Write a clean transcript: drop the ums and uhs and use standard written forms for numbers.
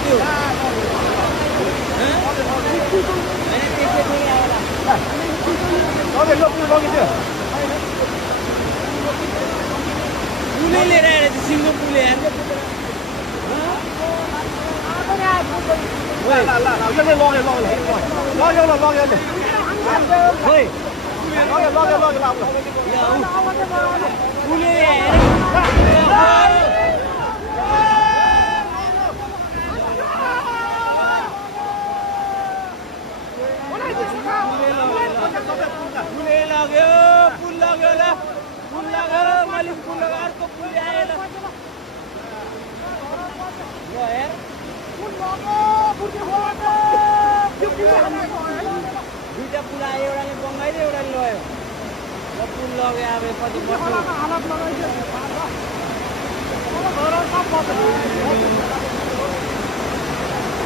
त्यो पुलै लिएर आएर चाहिँ सिङ्गो पुले आएर दुईटा पुल आयो एउटाले बङ्गाइदियो एउटाले लग्यो पुल लग्यो अब पछि